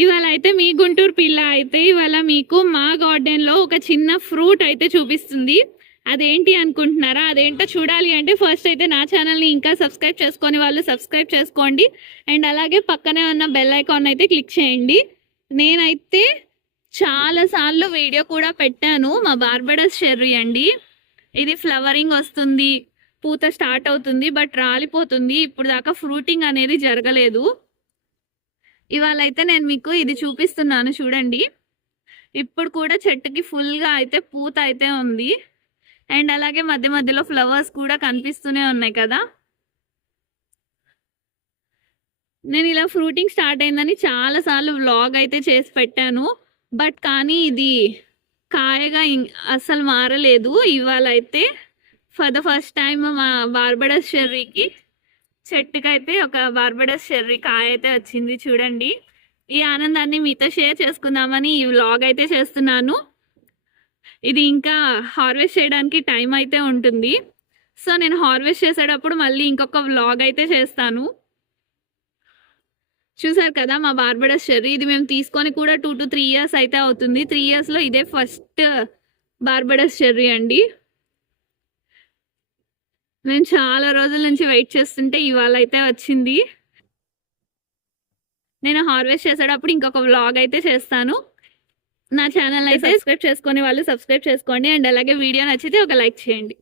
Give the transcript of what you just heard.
ఇవాళ అయితే మీ గుంటూరు పిల్ల అయితే ఇవాళ మీకు మా గార్డెన్లో ఒక చిన్న ఫ్రూట్ అయితే చూపిస్తుంది. అదేంటి అనుకుంటున్నారా? అదేంటో చూడాలి అంటే ఫస్ట్ అయితే నా ఛానల్ని ఇంకా సబ్స్క్రైబ్ చేసుకొని వాళ్ళు సబ్స్క్రైబ్ చేసుకోండి. అండ్ అలాగే పక్కనే ఉన్న బెల్ ఐకాన్ అయితే క్లిక్ చేయండి. నేనైతే చాలాసార్లు వీడియో కూడా పెట్టాను. మా బార్బడస్ చెర్రీ అండి. ఇది ఫ్లవరింగ్ వస్తుంది. పూత స్టార్ట్ అవుతుంది బట్ రాలిపోతుంది. ఇప్పుడు దాకా ఫ్రూటింగ్ అనేది జరగలేదు. ఇవాళ అయితే నేను మీకు ఇది చూపిస్తున్నాను చూడండి. ఇప్పుడు కూడా చెట్టుకి ఫుల్గా అయితే పూత అయితే ఉంది. అండ్ అలాగే మధ్య మధ్యలో ఫ్లవర్స్ కూడా కనిపిస్తూనే ఉన్నాయి కదా. నేను ఇలా ఫ్రూటింగ్ స్టార్ట్ అయిందని చాలాసార్లు వ్లాగ్ అయితే చేసి పెట్టాను. బట్ కానీ ఇది కాయగా ఇం- అస్సలు మారలేదు. ఇవాళ అయితే ఫర్ ద ఫస్ట్ టైం మా బార్బడస్ చెర్రీకి చెట్టుకైతే ఒక బార్బడస్ చెర్రీ కాయ అయితే వచ్చింది చూడండి. ఈ ఆనందాన్ని మీతో షేర్ చేసుకుందామని ఈ వ్లాగ్ అయితే చేస్తున్నాను. ఇది ఇంకా హార్వెస్ట్ చేయడానికి టైం అయితే ఉంటుంది. సో నేను హార్వెస్ట్ చేసేటప్పుడు మళ్ళీ ఇంకొక వ్లాగ్ అయితే చేస్తాను. చూసారు కదా మా బార్బడస్ చెర్రీ ఇది మేము తీసుకొని కూడా టూ టు త్రీ ఇయర్స్ అయితే అవుతుంది. త్రీ ఇయర్స్లో ఇదే ఫస్ట్ బార్బడస్ చెర్రీ అండి. నేను చాలా రోజుల నుంచి వెయిట్ చేస్తుంటే ఇవాళ అయితే వచ్చింది. నేను హార్వెస్ట్ చేసేటప్పుడు ఇంకొక వ్లాగ్ అయితే చేస్తాను. నా ఛానల్ అయితే సబ్స్క్రైబ్ చేసుకొని వాళ్ళు సబ్స్క్రైబ్ చేసుకోండి. అండ్ అలాగే వీడియో నచ్చితే ఒక లైక్ చేయండి.